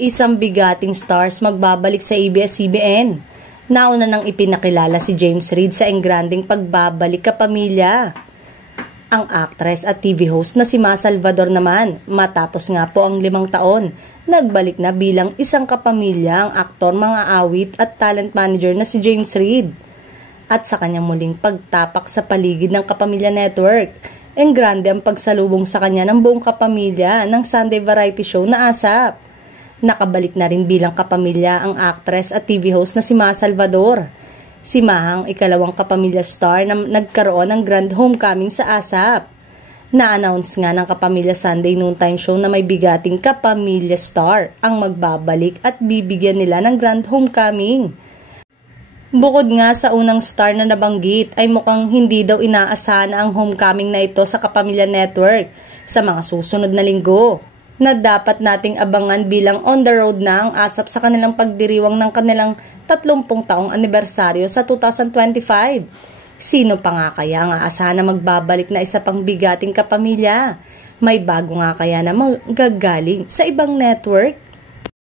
Isang bigating stars magbabalik sa ABS-CBN. Nauna nang ipinakilala si James Reid sa engranding pagbabalik kapamilya. Ang actress at TV host na si Ma Salvador naman, matapos nga po ang 5 taon, nagbalik na bilang isang kapamilya ang aktor, mga awit at talent manager na si James Reid. At sa kanyang muling pagtapak sa paligid ng Kapamilya Network, engrande ang pagsalubong sa kanya ng buong kapamilya ng Sunday variety show na ASAP. Nakabalik na rin bilang kapamilya ang actress at TV host na si Ma Salvador. Si Ma ang ikalawang kapamilya star na nagkaroon ng grand homecoming sa ASAP. Na-announce nga ng Kapamilya Sunday Noontime Show na may bigating kapamilya star ang magbabalik at bibigyan nila ng grand homecoming. Bukod nga sa unang star na nabanggit ay mukhang hindi daw inaasahan ang homecoming na ito sa Kapamilya Network sa mga susunod na linggo, na dapat nating abangan bilang on the road na ang ASAP sa kanilang pagdiriwang ng kanilang 30 taong anibersaryo sa 2025. Sino pa nga kaya ang aasahan na magbabalik na isa pang bigating kapamilya? May bago nga kaya na magagaling sa ibang network?